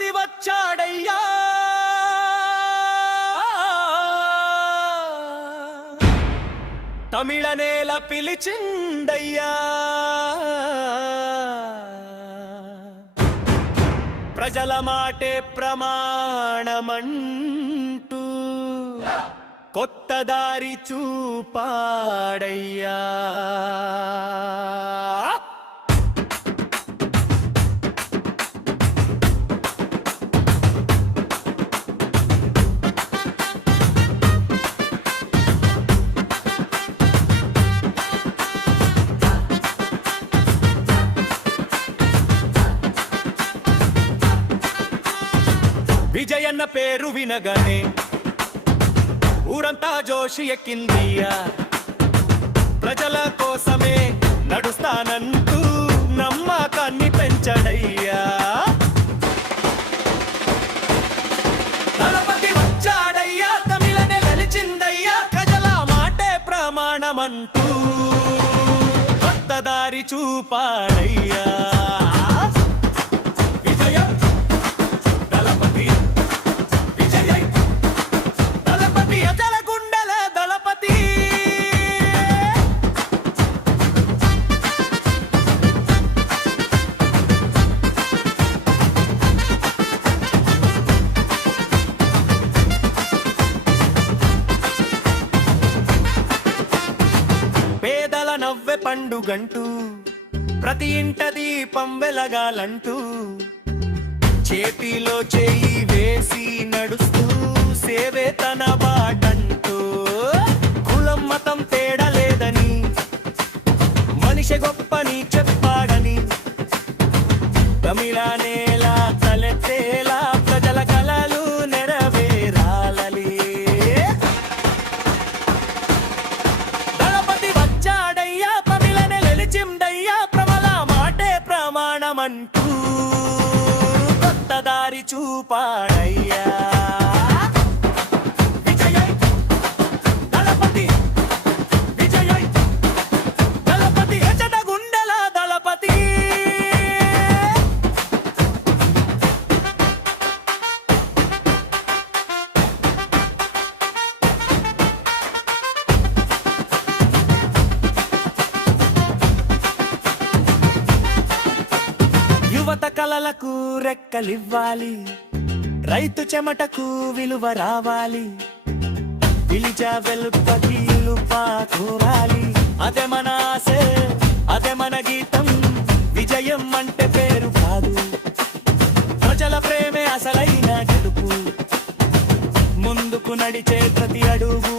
దళపతి వచ్చాడయ్యా, తమిళ నేల పిలిచిండయ్యా, ప్రజల మాటే ప్రమాణమంటూ కొత్త దారి చూపాడయ్యా. విజయన్న పేరు వినగానే ఊరంతా జోషి ఎక్కిందియ్యా, ప్రజల కోసమే నడుస్తానంటూ నమ్మకాన్ని పెంచడయ్యా. దళపతి వచ్చాడయ్యా, తమిళనే గెలిచిందయ్యా, ప్రజల మాటే ప్రమాణమంటూ కొత్త దారి చూపాడయ్యా. నవ్వె పండుగంటూ ప్రతి ఇంట దీపం వెలగాలంటూ చేతిలో చేయి వేసి నడుస్తూ సేవే తన బాటంటూ కులం మతం తేడా లేదని మనిషి గొప్పని చెప్పాడని తమిళ నేల తలెత్తేలా ప్రజల కలలు నెరవేరాలని ప్రమాణమంటూ కొత్త దారి చూపాడయ్యా. విజయై దళపతి, విజయై దళపతి, ఎచ్చట గుండెల దళపతి. యువత కలలకు రెక్కలివ్వాలి, రైతు చెమటకు విలువ రావాలి, విలిజ వెలుపకి కోరాలి. అదే మన ఆశే, అదే మన గీతం, విజయం అంటే పేరు కాదు, ప్రజల ప్రేమే అసలైన గెలుపు. ముందుకు నడిచే ప్రతి అడుగు